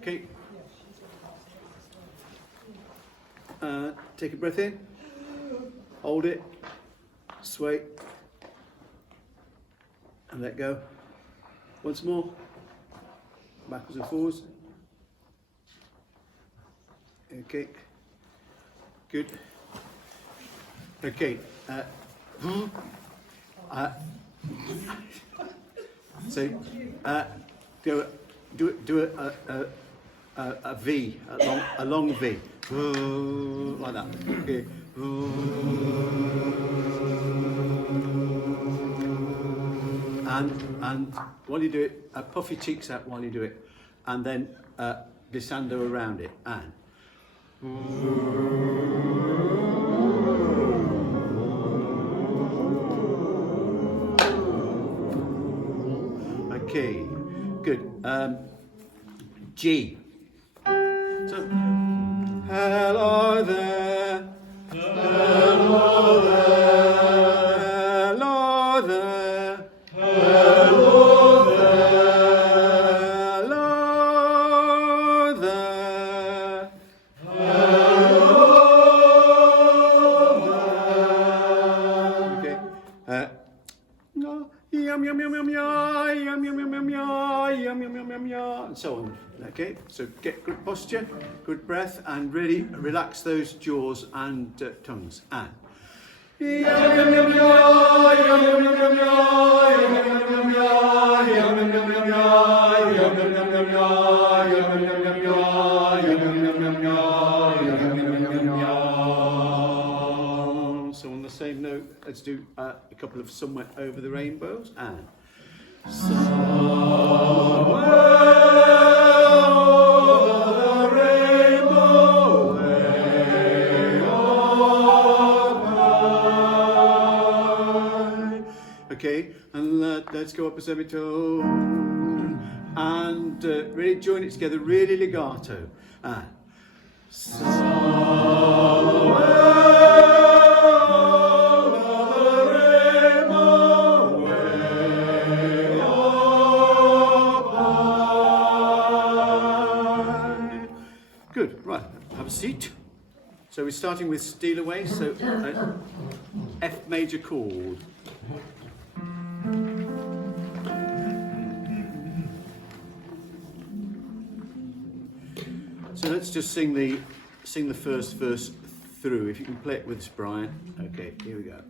Okay. Take a breath in. Hold it. Sway. And let go. Once more. Backwards and forwards. Okay. Good. Okay. So do a V, a long V, like that. Okay. And while you do it, puff your cheeks out while you do it, and then glissando around it. And okay, good. G. So, hello there. Hello there. Hello there. Hello there. Hello there. Hello there. Okay. Yum yum yum yum yum yum yum yum yum yum yum yum yum, and so on. Okay, so get good posture, good breath, and really relax those jaws and tongues. And yum yum yum yum yum yum yum yum yum yum yum yum yum. So on the same note, let's do a couple of Somewhere Over the Rainbows and somewhere over the rainbow, way up high. Okay, and let's go up a semitone and really join it together, really legato. And somewhere seat. So we're starting with Steal Away, so F major chord. So let's just sing the first verse through. If you can play it with us, Brian. Okay, here we go.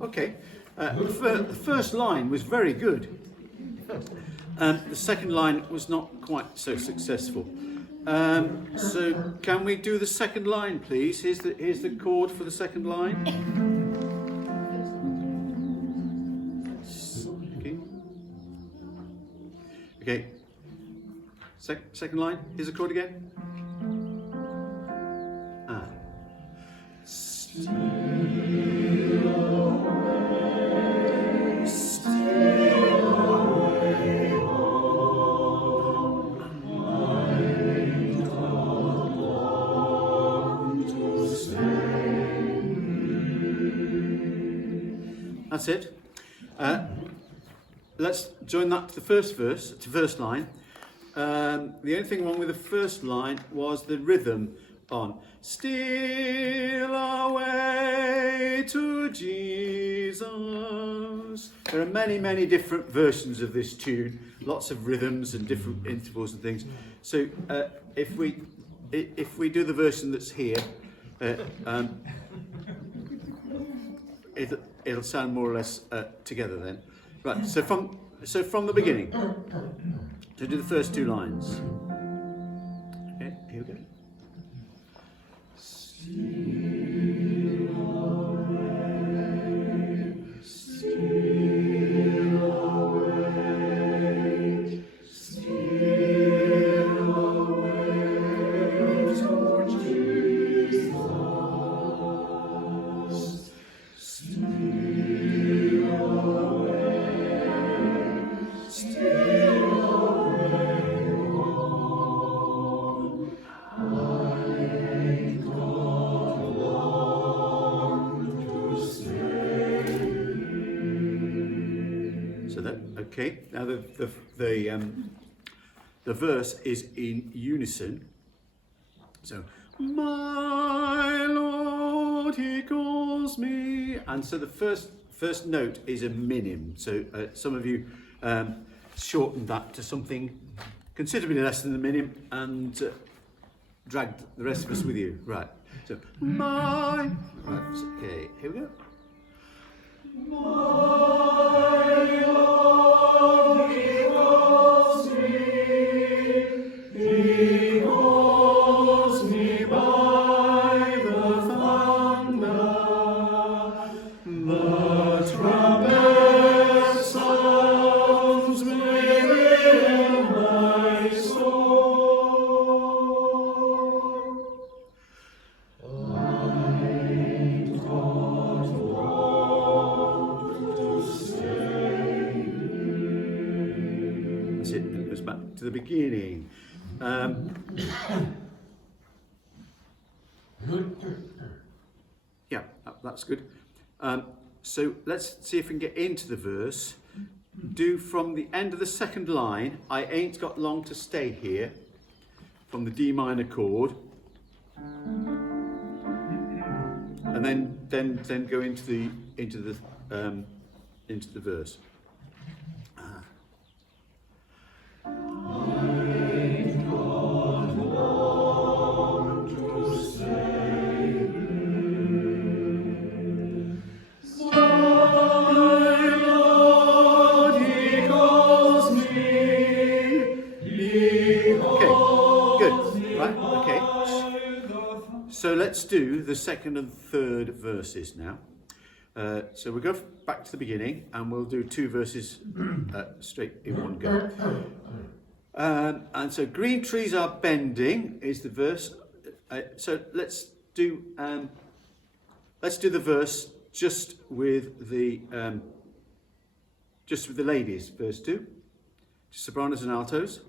Okay, the first line was very good. The second line was not quite so successful. So can we do the second line, please? Here's the chord for the second line. Okay. Second line. Here's the chord again. That's it. Let's join that to the first verse, to first line. The only thing wrong with the first line was the rhythm on. Steal away. There are many, many different versions of this tune, lots of rhythms and different intervals and things. So if we do the version that's here, it'll sound more or less together then. Right. So from the beginning, to do the first two lines. Okay. Here we go. Okay, now the verse is in unison. So, my Lord, he calls me. And so the first note is a minim. So some of you shortened that to something considerably less than the minim and dragged the rest of us with you. Right, so my, right, okay, here we go. My Lord, he calls me by the thunder, the trumpet sounds within my soul. It goes back to the beginning. Yeah, that's good. So let's see if we can get into the verse. Do from the end of the second line, I ain't got long to stay here, from the D minor chord, and then go into the verse. So let's do the second and third verses now. So we'll go back to the beginning and we'll do two verses straight in one go. And so green trees are bending is the verse. So let's do the verse just with the ladies. Verse 2, sopranos and altos.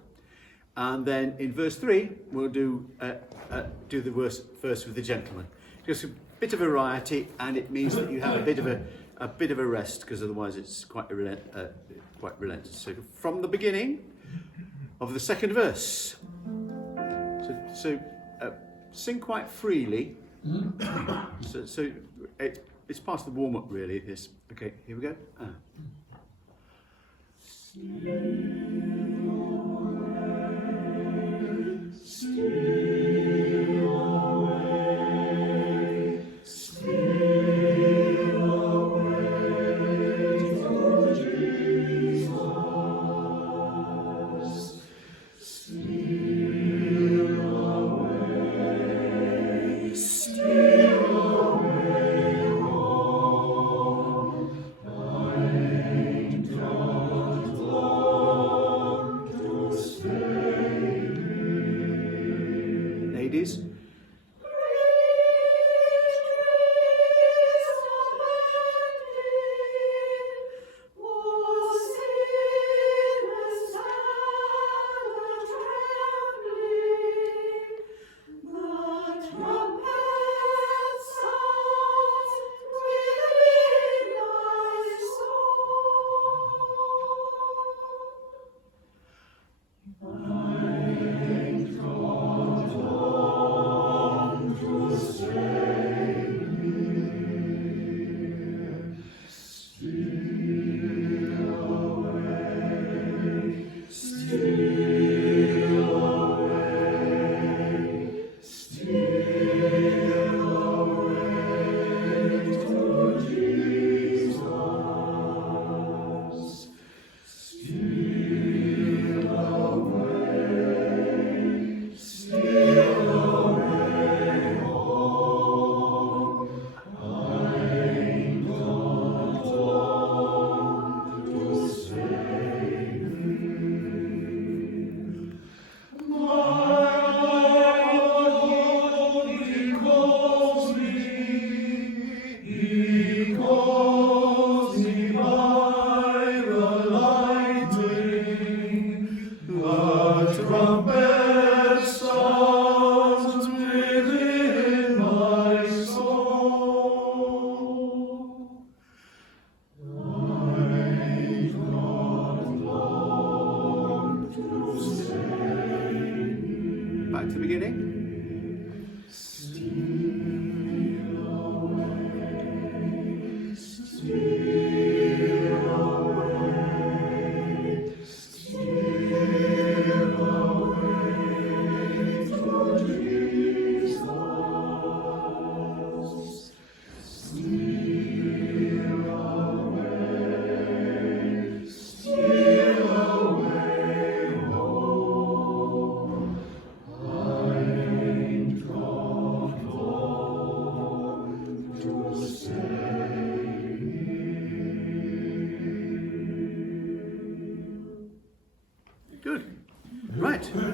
And then in verse 3, we'll do the verse with the gentlemen. Just a bit of variety, and it means that you have a bit of a rest, because otherwise it's quite relentless. So from the beginning of the second verse. So sing quite freely. So it's past the warm up really. This. Okay, here we go.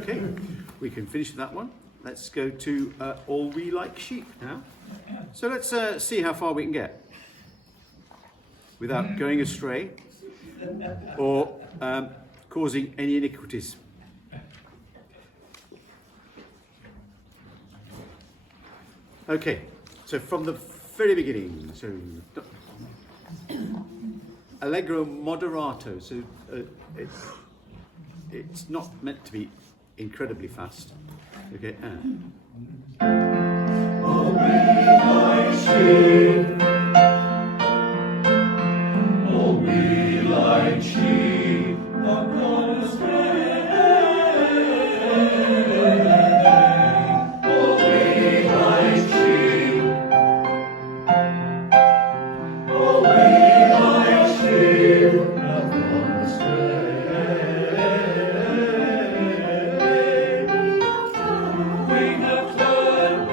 Okay, we can finish with that one. Let's go to All We Like Sheep now. So let's see how far we can get without going astray or causing any iniquities. Okay, so from the very beginning, so allegro moderato, so it's not meant to be incredibly fast. Okay, All we like sheep, all we like sheep, have gone astray. All we like sheep, all we like sheep, have gone astray. We have turned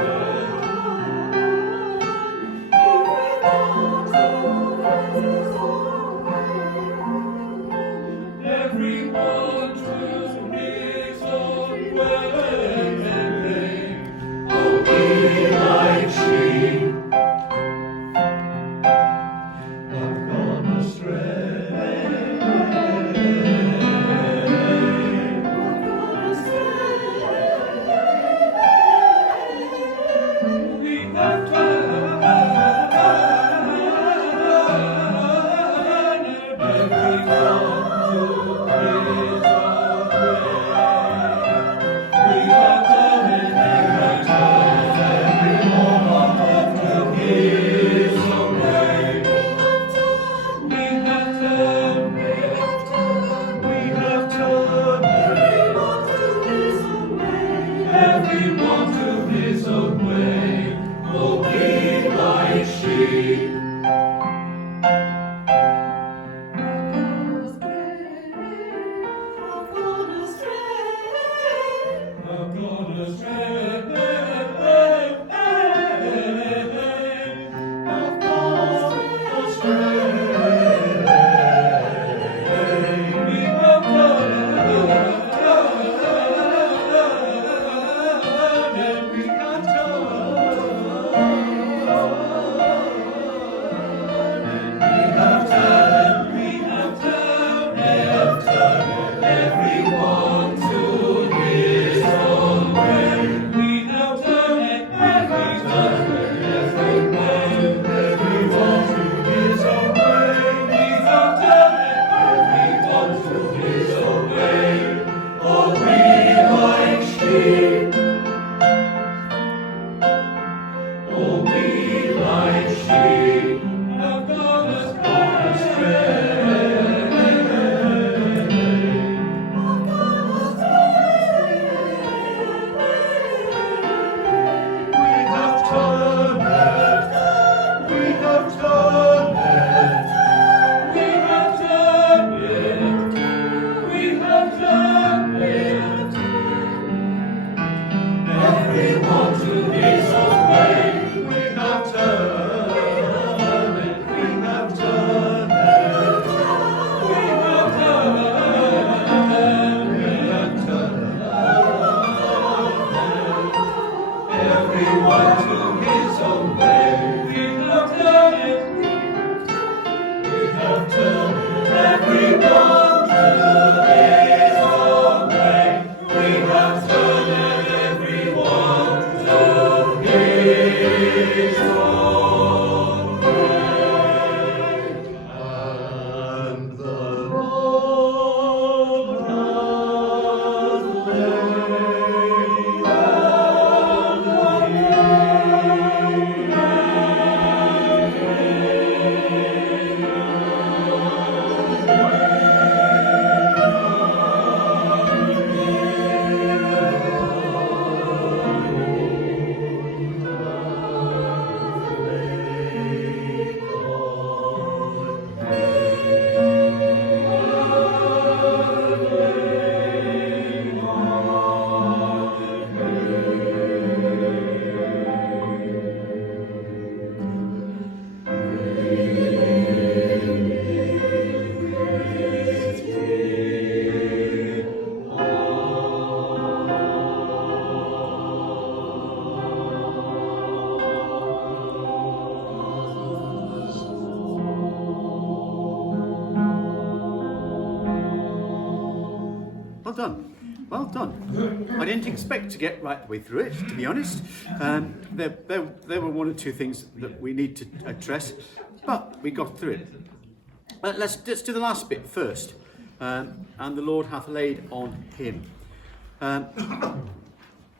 done. Well done. I didn't expect to get right the way through it, to be honest. There were one or two things that we need to address, but we got through it. Let's do the last bit first. And the Lord hath laid on him.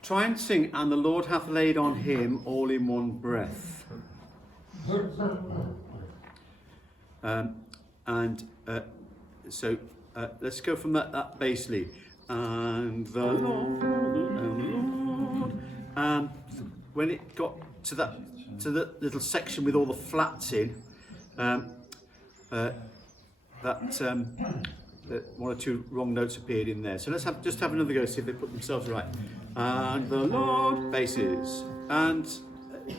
Try and sing, and the Lord hath laid on him all in one breath. So let's go from that bass lead. And the Lord. And when it got to that little section with all the flats in, one or two wrong notes appeared in there. So let's just have another go, see if they put themselves right. And the Lord basses. And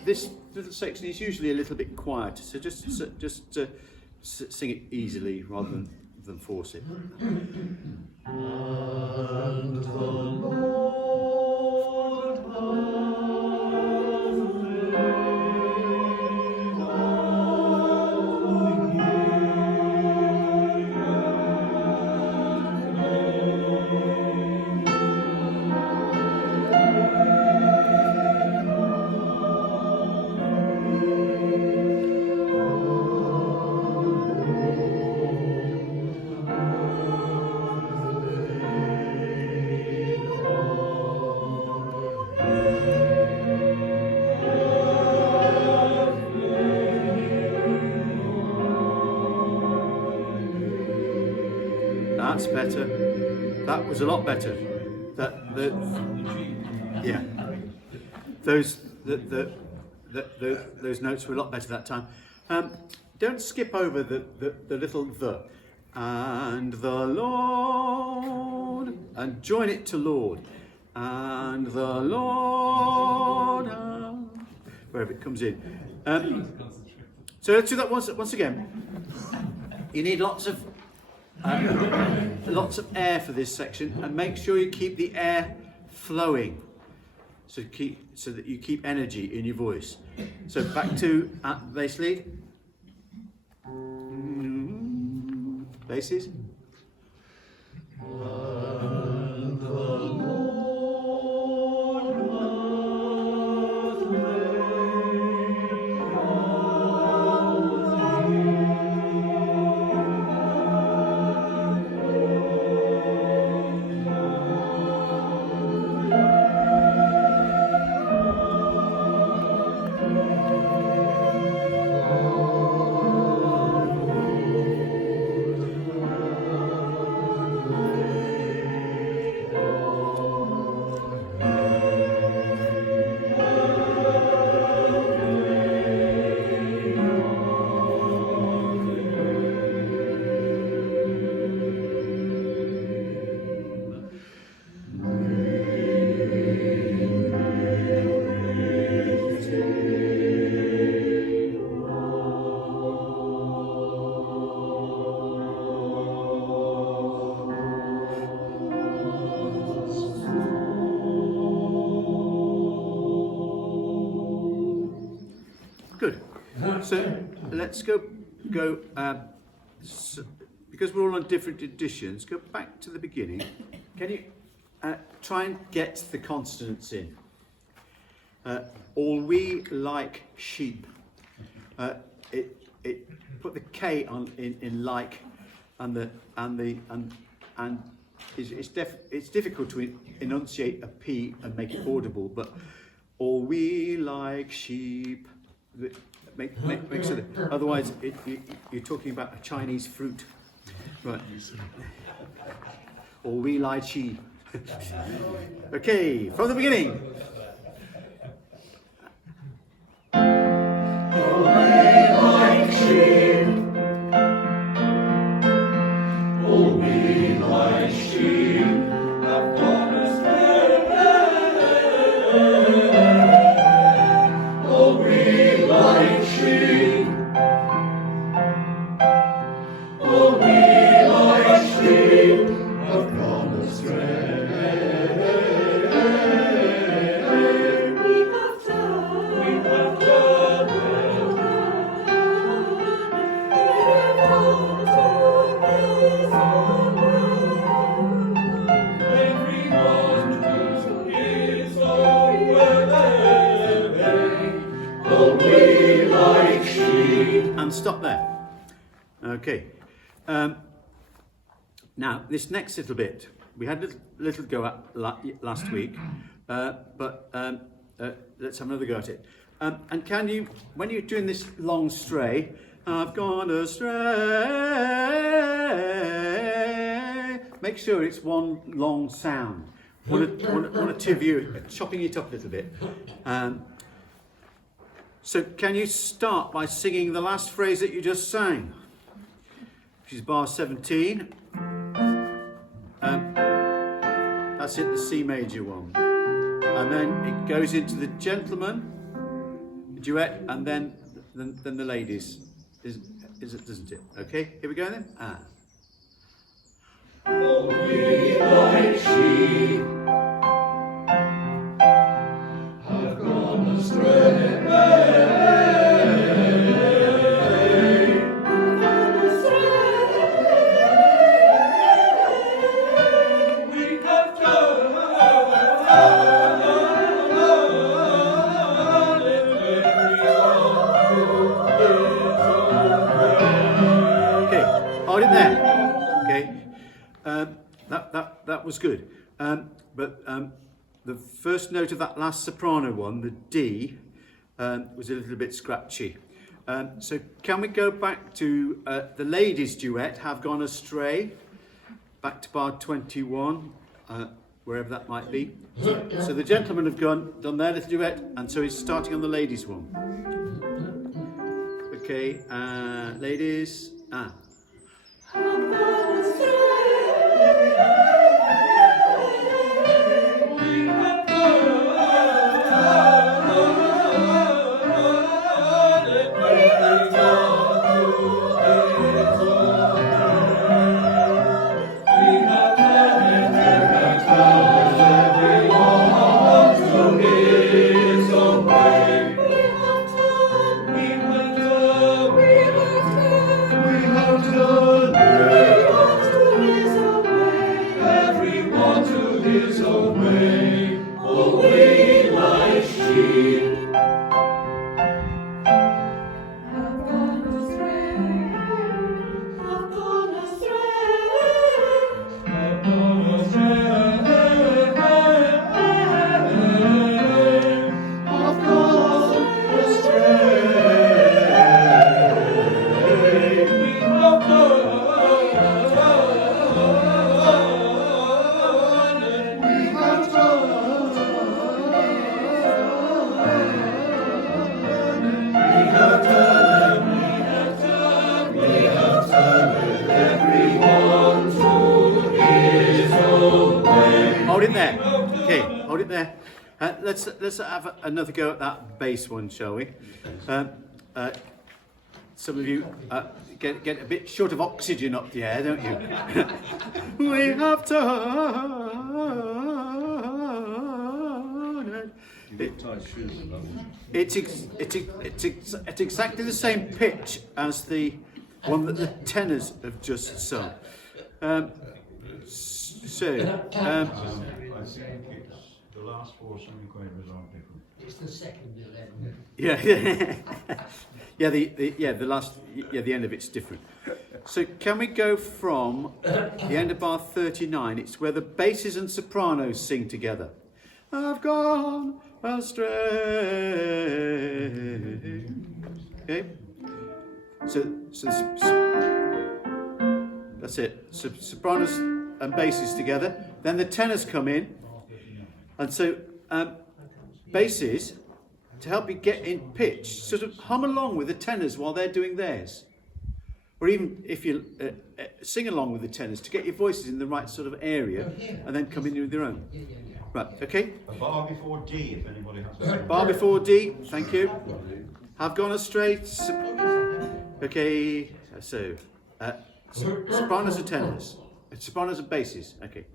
this little section is usually a little bit quieter, so just sing it easily rather than force it. And the Lord hath That's better. That was a lot better. Those notes were a lot better that time. Don't skip over the little the. And the Lord, and join it to Lord. And the Lord, wherever it comes in. So let's do that once again. You need lots of air for this section, and make sure you keep the air flowing, so that you keep energy in your voice. So back to bass lead, basses. Good. So let's go. Because we're all on different editions, go back to the beginning. Can you try and get the consonants in? All we like sheep. Put the K on in like, and it's difficult to enunciate a P and make it audible. But all we like sheep. Make sure that, otherwise you're talking about a Chinese fruit, right? Or we like sheep. Okay, from the beginning. All we like sheep. All we like sheep have gone astray. All we like sheep. All we like sheep have gone astray. we like sheep. And stop there. Okay. Now, this next little bit, we had a little go at last week, but let's have another go at it. And can you, when you're doing this long stray, I've gone astray, make sure it's one long sound. One or two of you chopping it up a little bit. So can you start by singing the last phrase that you just sang, which is bar 17. That's it, the C major one. And then it goes into the gentleman, duet, and then the ladies. Is it, doesn't it? Okay, here we go then. Oh, we like sheep have gone astray. Hold it there. Okay, that was good. But the first note of that last soprano one, the D, was a little bit scratchy. So can we go back to the ladies' duet, Have Gone Astray, back to bar 21, wherever that might be. So the gentlemen have done their little duet, and so he's starting on the ladies' one. Okay, ladies, hold it there. Okay, hold it there. Let's have another go at that bass one, shall we? Some of you get a bit short of oxygen up the air, don't you? We have done it. It's exactly the same pitch as the one that the tenors have just sung. I think it's the last four semiquavers aren't different. It's the second 11. The end of it's different. So can we go from the end of bar 39? It's where the basses and sopranos sing together. I've gone astray. Okay. So that's it. Sopranos and basses together. Then the tenors come in, and so basses, to help you get in pitch, sort of hum along with the tenors while they're doing theirs, or even if you sing along with the tenors to get your voices in the right sort of area, and then come in with your own. Right, okay. A bar before D, if anybody has a Bar before D. Thank you. Have gone astray. Okay. So sopranos and tenors. Sopranos and basses. Okay.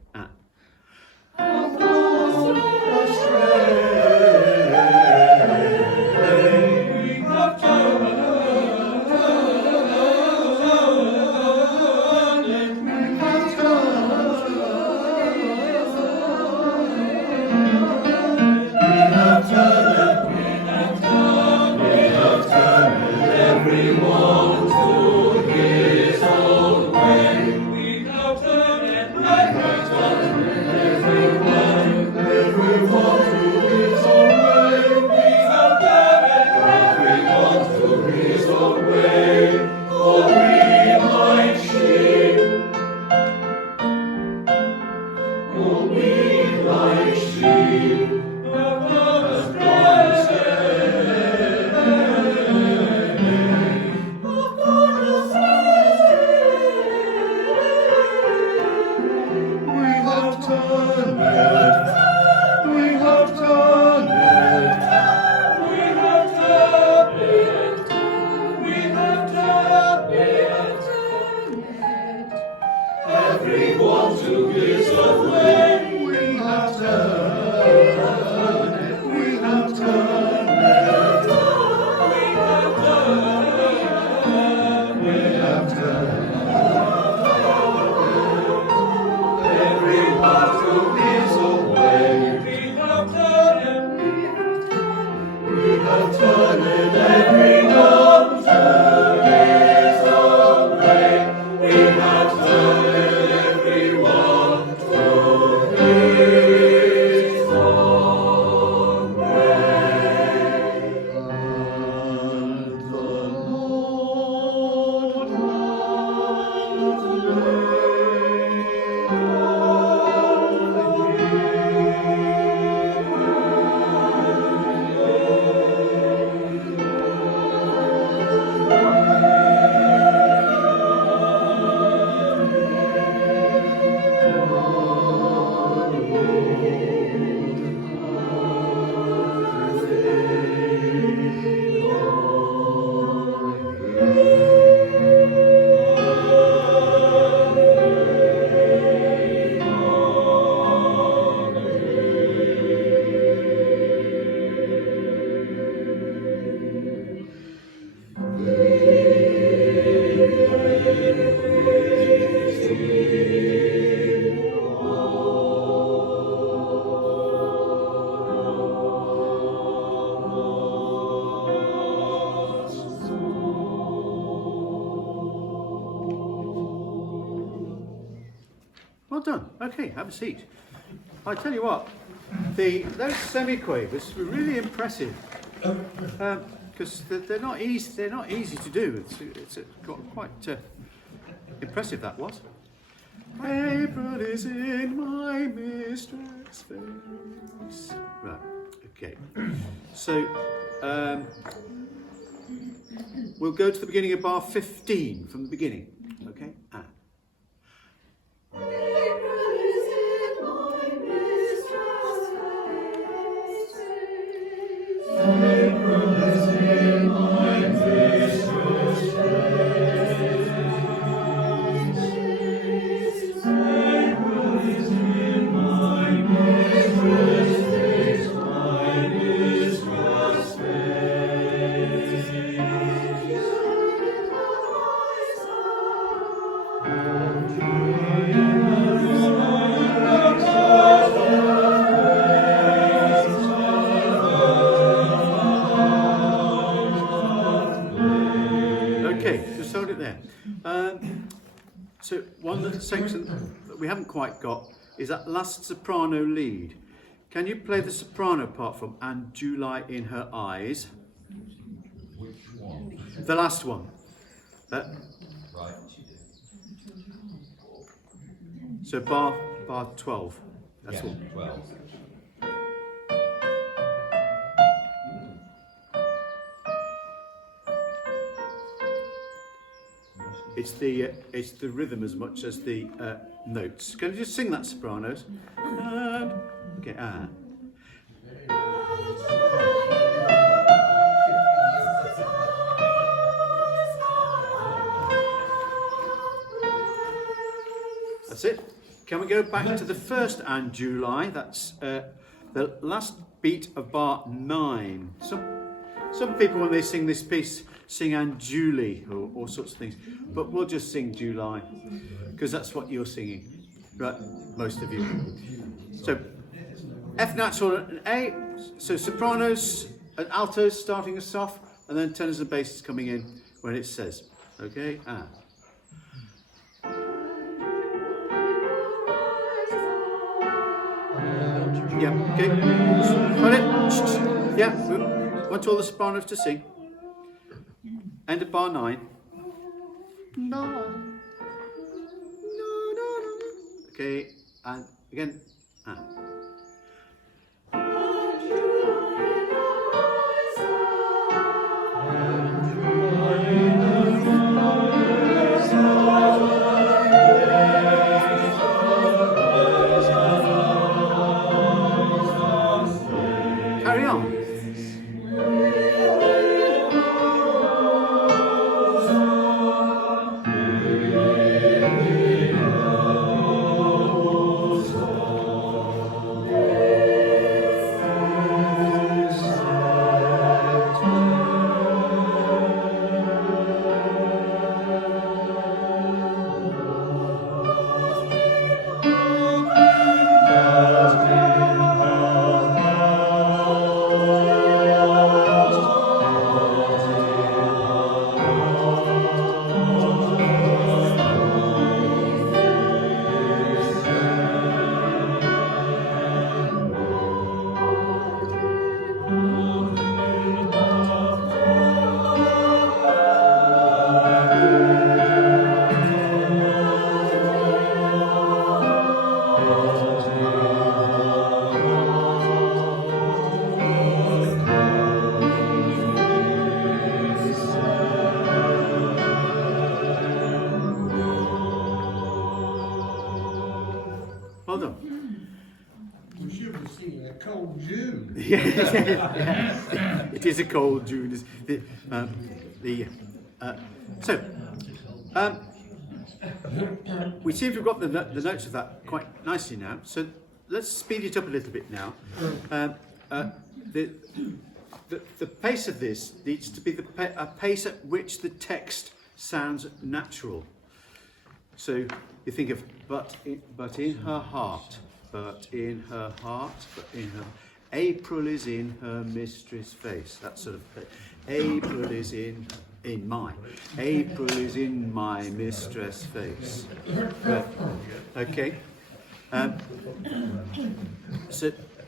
Well done. Okay, have a seat. I tell you what, those semiquavers were really impressive because they're not easy. They're not easy to do. It's quite impressive, that was. April is in my mistress' face. Right. Okay. So we'll go to the beginning of bar 15 from the beginning. Okay. Just hold it there. So one little section that we haven't quite got is that last soprano lead. Can you play the soprano part from "And July in Her Eyes"? Which one? The last one. Right. So bar 12. That's all. 12. It's the rhythm as much as the notes. Can you just sing that, sopranos? Okay. That's it. Can we go back to the first "And July"? That's the last beat of bar 9. Some people, when they sing this piece, sing "And Julie" or all sorts of things, but we'll just sing "July" because that's what you're singing, right? Most of you. So F natural and A. So sopranos and altos starting us off, and then tenors and basses coming in when it says. Okay. Yeah. Okay. Got it. Yeah. We want all the sopranos to sing. End of bar 9. No. Okay, and again. Carry on. Well done. We should be singing a cold June. Yeah. It is a cold June. We seem to have got the notes of that quite nicely now. So let's speed it up a little bit now. The pace of this needs to be a pace at which the text sounds natural. So you think of but in her heart, but in her heart, but in her. April is in her mistress' face. That sort of. April is in my. April is in my mistress' face. Okay.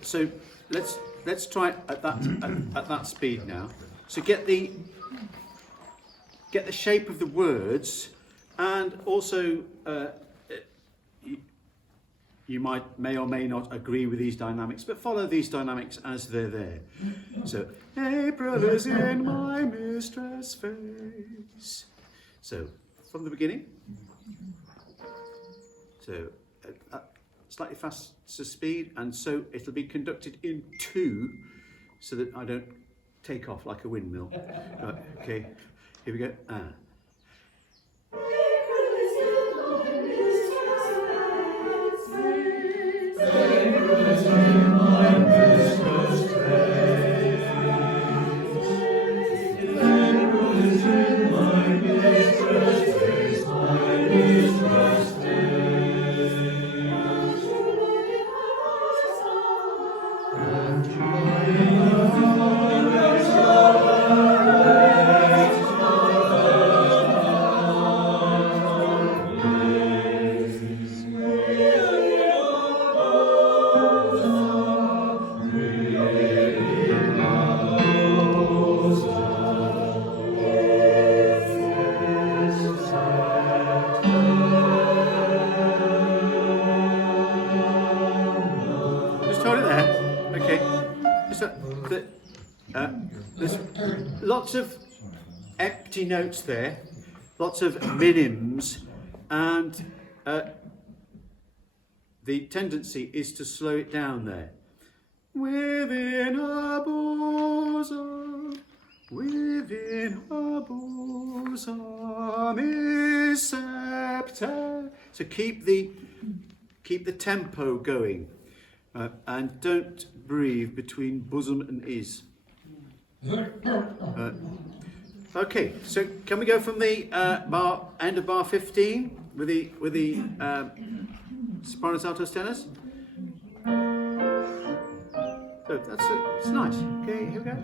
So let's try it at that speed now. So get the shape of the words, and also you may or may not agree with these dynamics, but follow these dynamics as they're there. So April is in my mistress' face. So from the beginning. So slightly faster speed, and so it'll be conducted in 2, so that I don't take off like a windmill. Right, okay, here we go. Just hold it there. Okay. There's lots of empty notes there, lots of minims, and the tendency is to slow it down there. Within her bosom is scepter. So keep the tempo going, and don't breathe between bosom and is. Okay, so can we go from the end of bar 15 with the sopranos, altos, tenors? So that's it. It's nice. Okay, here we go.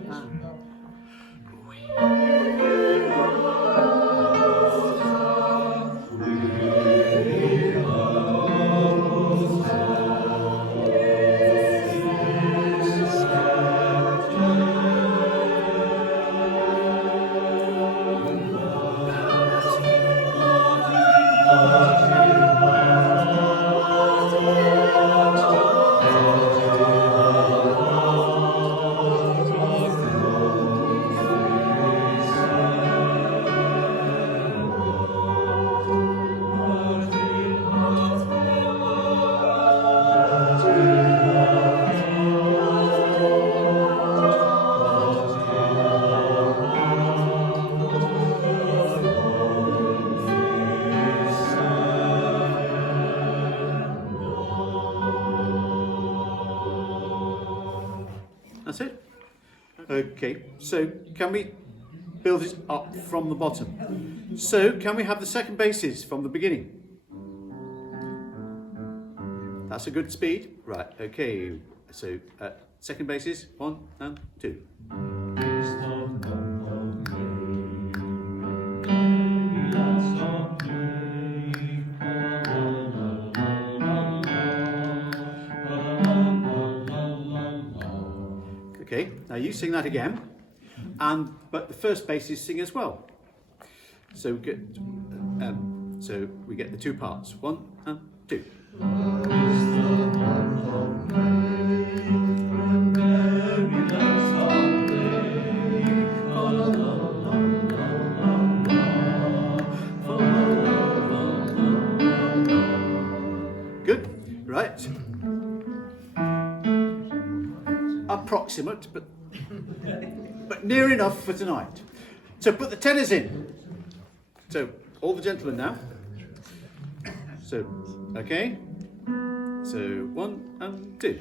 That's it. Okay, so can we build it up from the bottom? So can we have the second basses from the beginning? That's a good speed. Right, okay. So second basses, 1 and 2. Okay, now you sing that again, but the first basses sing as well. So we get the 2 parts, 1 and 2. Good, right. Approximate, but near enough for tonight. So put the tenors in. So all the gentlemen now. So, okay. So 1 and 2.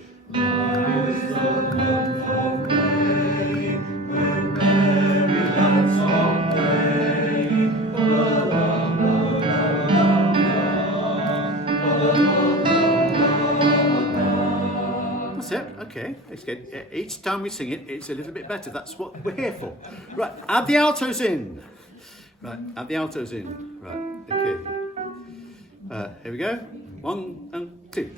That's it, okay, it's good. Each time we sing it, it's a little bit better. That's what we're here for. Right, add the altos in. Right, add the altos in. Right, okay. Here we go. 1 and 2.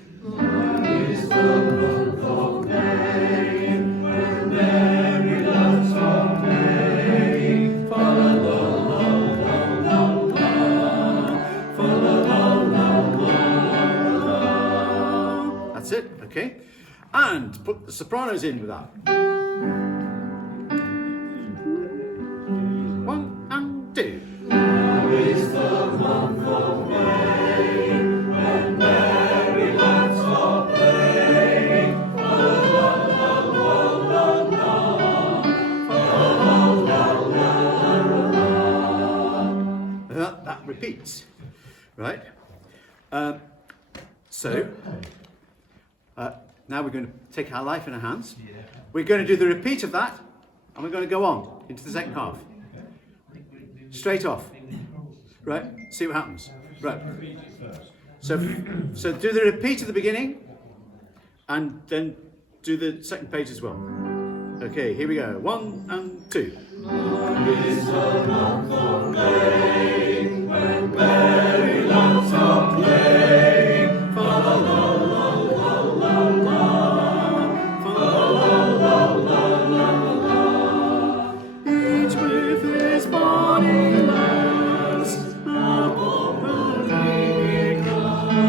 That's it, okay? And put the sopranos in with that. 1 and 2. That repeats, right? So, now we're going to take our life in our hands. We're going to do the repeat of that, and we're going to go on into the second half. Straight off, right? See what happens, right? So do the repeat at the beginning, and then do the second page as well. Okay, here we go. 1 and 2. Each with his body lies upon the green grass.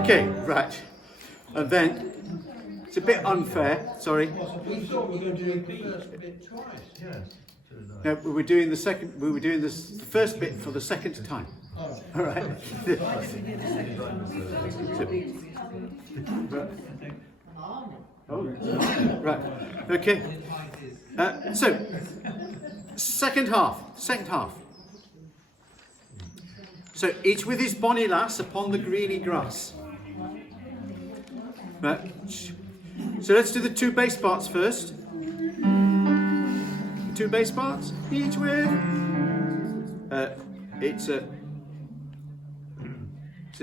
Okay, right. And then it's a bit unfair, sorry. We thought we were going to do the first bit twice. No, we were doing the first bit for the second time. Oh. All right. Right. Okay. So, second half. So, each with his bonny lass upon the greeny grass. Right. So let's do the 2 bass parts first. 2 bass parts, each with. It's an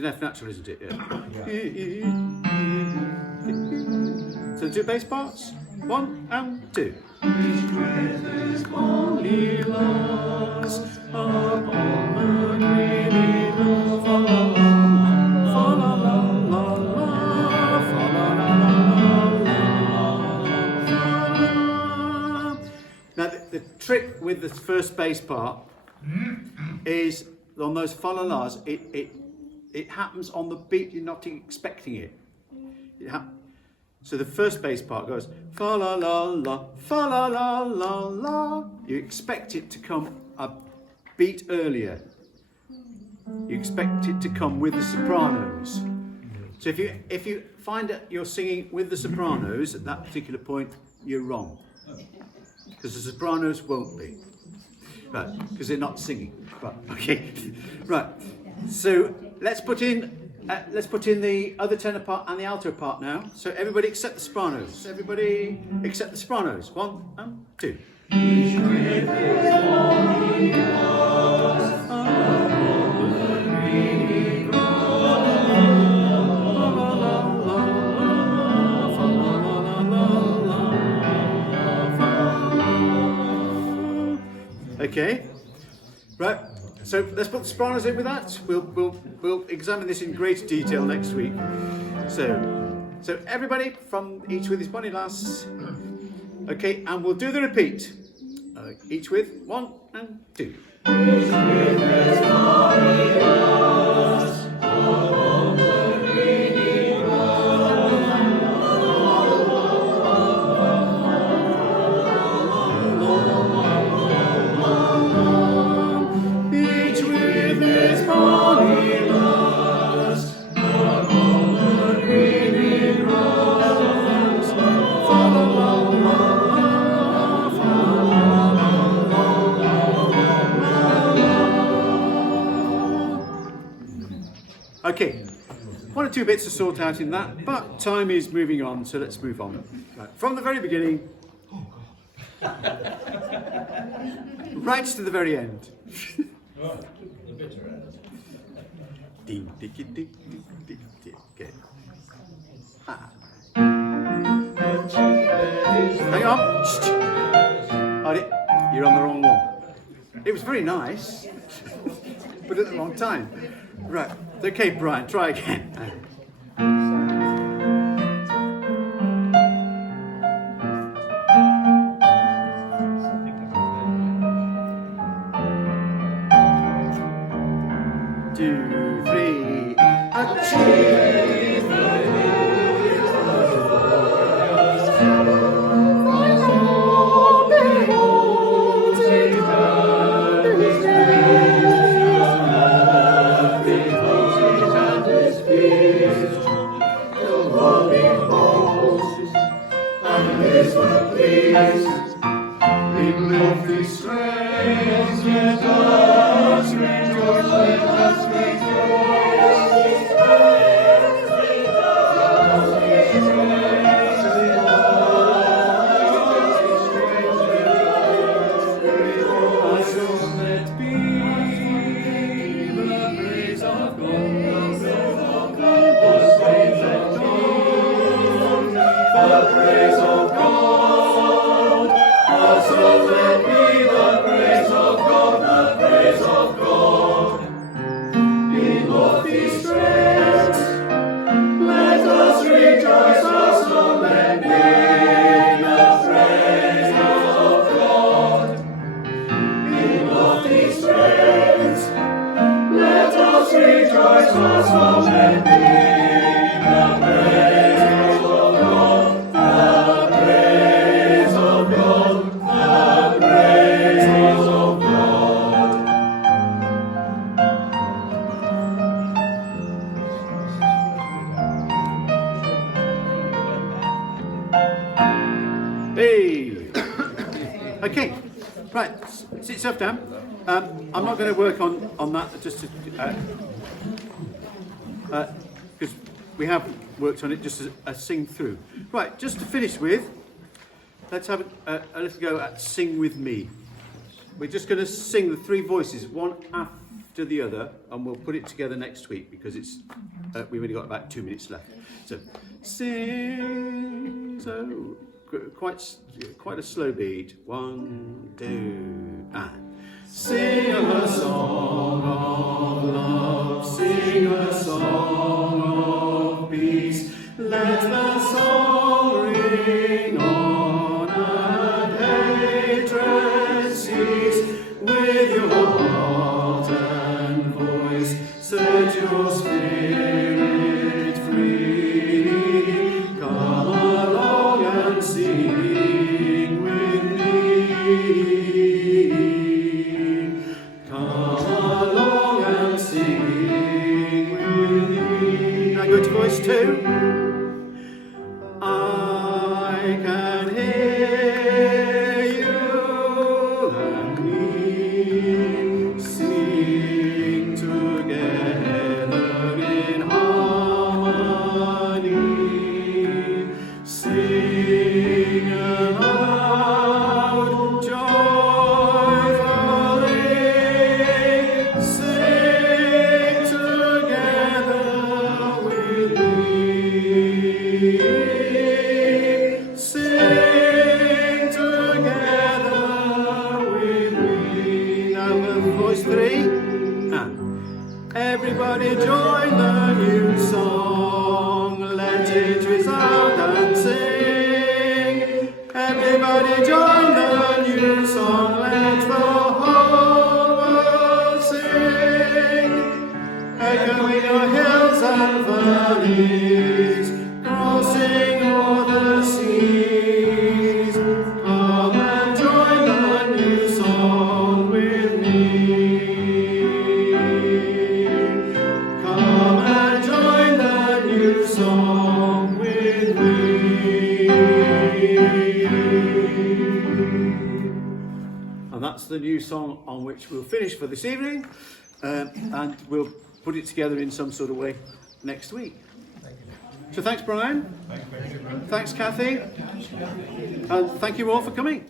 F natural, isn't it? Yeah. So 2 bass parts, 1 and 2. Each with his bonny lass upon the greeny grass. Fa la la la la la, fa la la la la. Now the trick with the first bass part is on those fa la las, it happens on the beat, you're not expecting it. So the first bass part goes fa la la la, fa la la la la. You expect it to come a beat earlier. You expect it to come with the sopranos. So if you find that you're singing with the sopranos at that particular point, you're wrong. Because the sopranos won't be. Right, because they're not singing. Right, okay. Right. So let's put in the other tenor part and the alto part now. So everybody except the sopranos. Everybody except the sopranos. 1 and 2. Okay. Right. So let's put the sopranos in with that. We'll examine this in greater detail next week. So everybody from each with his bonny lass. Okay, and we'll do the repeat. Each with 1 and 2. Each with his bonny lass upon the greeny Okay, 1 or 2 bits to sort out in that, but time is moving on, so let's move on. Right, from the very beginning, right to the very end. Ding, ding, ding, ding, ding, ding. Okay. Hang on. Hold it. You're on the wrong one. It was very nice, but at the wrong time. Right. Okay, Brian, try again. Two, three. Hey. Okay. Right. Sit yourself down. I'm not going to work on that just because we have worked on it just as a sing through. Right. Just to finish with, let's have a little go at sing with me. We're just going to sing the three voices, one after the other, and we'll put it together next week because it's we've only got about 2 minutes left. So sing. So quite a slow beat. 1, 2, and sing a song of love, sing a song of peace. Let the song ring on and hatred cease. With your heart and voice, set your spirit free. Come along and sing with me. Come along and sing with me. Now go to voice 2. I can hear you and me sing together in harmony. Sing aloud joyfully. Sing together with me. Sing together with me. Now voice 3. Everybody join the new song. Let it resound and sing. Everybody join the new song. Let the whole world sing. Echoing our hills and valleys, crossing all the seas. Come and join the new song with me. Come and join the new song with me. And that's the new song on which we'll finish for this evening, and we'll put it together in some sort of way next week. So thanks, Brian. Thanks, Kathy. And thank you all for coming.